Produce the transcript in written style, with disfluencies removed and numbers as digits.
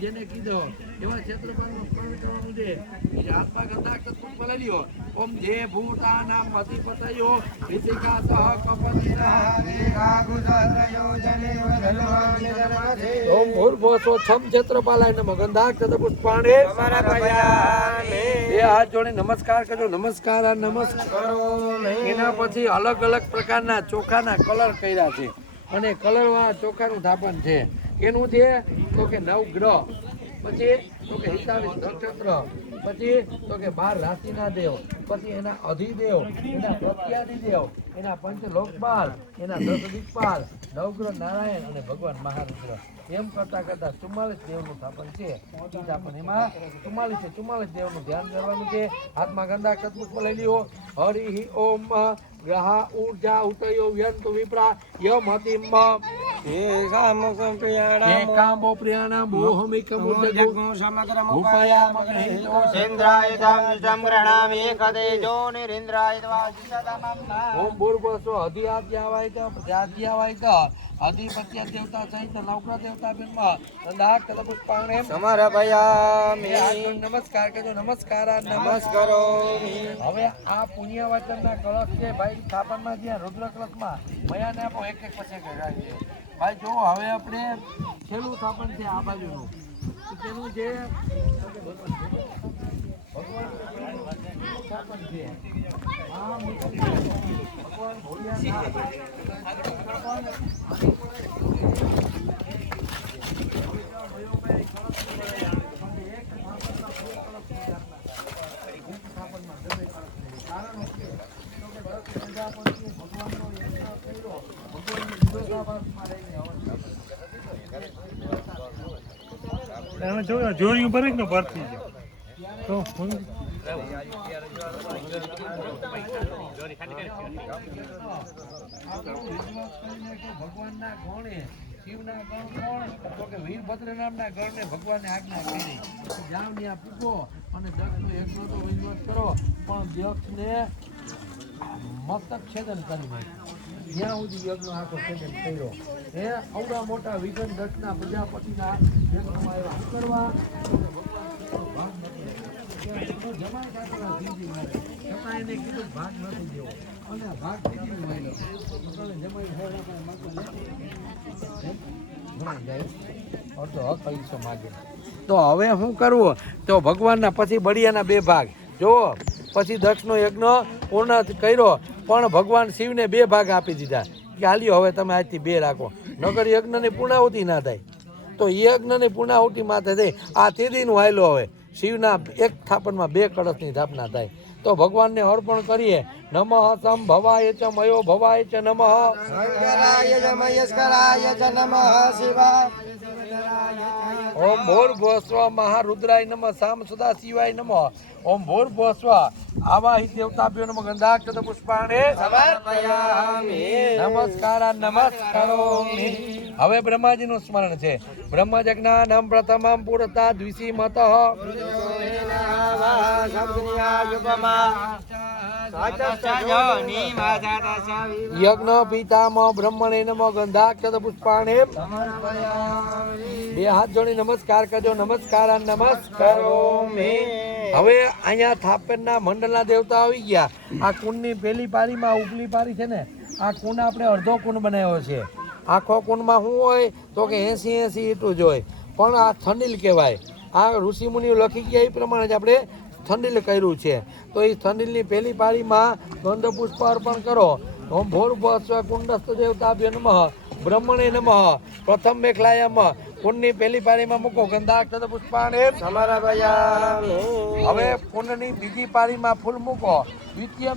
જેને કીધો એવા ક્ષેત્રપાલનો સ્મરણ કરવાનું છે. હાથમાં ગંધાક્ષર પુષ્પ લઈ લ્યો. ઓમ જે ભૂતાનામ અધિપતયો વિશિકા સહ ઓમ ભૂર્ભુવસ્સુઃ છમ ક્ષેત્રપાલાય નમઃ. ગંધાક્ષર પુષ્પાણે એ હાથ જોડે નમસ્કાર કરજો. નમસ્કાર નમસ્કાર. એના પછી અલગ અલગ પ્રકારના ચોખાના કલર કર્યા છે અને કલર વાળા ચોખાનું થાપન છે. એનું છે તો કે નવગ્રહ, પછી તો કે હિતાવિષ નક્ષત્ર, પછી તો કે 12 રાશિના દેવ, પછી એના અધિદેવ, એના પ્રત્યાધિદેવ, એના પંચલોકપાલ, એના 10 દિક્પાલ, નવગ્રહ નારાયણ અને ભગવાન મહારુદ્ર. એમ કરતા કરતા 44 દેવનું સ્થાપન છે. સ્થાપન એમાં 44 દેવનું ધ્યાન કરવાનું છે. હાથમાં ગંધાક્ષર પુષ્પ લઈ લ્યો. હરિ ઓમ ગ્રહા ઊર્જા ઉતયો વ્યંતુ વિપ્રા યમ હતિમ એકામો પ્રિયાણા મોહમિકમ ઉદ્જગો સમગ્રમ ઉપાયામ ગ્રહિતો ઇન્દ્રાય ધમ ગ્રહણામિ કદેજો નિરિન્દ્રાય વાસિતમમ. ઓમ ભૂર્ભુવસ્સુઃ અધિઆદ્યાવાય ચ પ્રજાદ્યાવાય ચ અધિપત્ય દેવતા સહિત નવગ્રહ દેવતા બ્રહ્મા ગંધાક્ષર પુષ્પાણે સમર્પયામિ. નમસ્કાર કરજો. નમસ્કાર નમસ્કારોમિ. હવે આ પુણ્ય વચનના કળશ છે ભાઈ. સ્થાપનમાં જ્યાં રુદ્ર કળશમાં મયાને આપો એક એક પછી ભાઈ. જો હવે આપણે છેલ્લું સ્થાપન છે આ બાજુનું. તેનું જે ભગવાન સ્થાપન છે ભગવાન ભોળિયાનાથ જોરી ઉપર ને ભરતી તો ભગવાનના ગણે શિવના ગણ કોણ તો કે વીરભદ્ર નામના ગણને ભગવાને આજ્ઞા કરી જાવ ને આ પૂછો અને દક્ષનો યજ્ઞ તો વિધવત કરો, પણ દક્ષને મસ્તક છેદન કરી નાખ્યું. જ્યાં સુધી યજ્ઞ આખો છેદન કર્યો. એ અવડા મોટા વિઘન દક્ષના પ્રજાપતિના યજ્ઞમાં એવા શું કરવા છતાં એને કીધું ભાગ નથી દેવો અને ભાગ દીધી માયલો અડધો હક પૈસો માગે. તો હવે શું કરવું? તો ભગવાનના પછી બળિયાના 2 ભાગ જુઓ. પછી દક્ષનો યજ્ઞ પૂર્ણ કર્યો, પણ ભગવાન શિવને 2 ભાગ આપી દીધા કે હાલ્યો હવે તમે આજથી 2 રાખો, નગર યજ્ઞની પૂર્ણાહુતિ ના થાય. તો યજ્ઞની પૂર્ણાહુતિ માથે થઈ આ તેદીનું હાલ્યો. હવે શિવના એક સ્થાપનમાં 2 કળશની સ્થાપના થાય. તો ભગવાનને અર્પણ કરીએ. નમઃ સમ ભવાય ચ મયો ભવાય ચ નમઃ શંકરાય ચ મહેશ્વરાય ચ નમઃ શિવાય. ઓમ ભૂર્ભુવસ્સુઃ મહારુદ્રાય નમઃ સામ સદા શિવાય નમઃ. ઓમ ભૂર્ભુવસ્સુઃ આવાહિત દેવતાભ્યો નમઃ. ગંધાક્ષર પુષ્પાણે સમર્પયામિ. નમસ્કાર નમસ્કારોમિ. હવે બ્રહ્માજીનું સ્મરણ છે. બ્રહ્મજ્ઞાનમ પ્રથમમ પુરતા દ્વિષી મતઃ યજ્ઞ પિતામહ બ્રહ્મણે નમઃ. ગંધાક્ષર પુષ્પાણે 2 હાથ જોડી નમસ્કાર કરજો. નમસ્કાર નમસ્કારોમિ. હવે અહીંયા થાપનના મંડળના દેવતા આવી ગયા. આ કુંડની પેલી પારીમાં ઉપલી પારી છે ને, આ કુંડ આપણે અડધો કુંડ બનાવ્યો છે. આખો કુંડમાં શું હોય તો કે 80 ઈંટું જ હોય, પણ આ થંડીલ કહેવાય. આ ઋષિમુનિઓ લખી ગયા એ પ્રમાણે જ આપણે થંડીલ કર્યું છે. તો એ થંડીલની પહેલી પારીમાં ગંધ પુષ્પ અર્પણ કરો. ઓમ ભૂર્ભુવસ્સુઃ કુંડસ્થ દેવતાભ્યો નમઃ. બ્રહ્મણે નમઃ. પ્રથમ મેખલાયામ કુંડની પહેલી પારીમાં મૂકો. ગંધાક્ષર પુષ્પાણે સમર્પયામિ. હવે કુંડની બીજી પારીમાં ફૂલ મૂકો. દ્વિતીય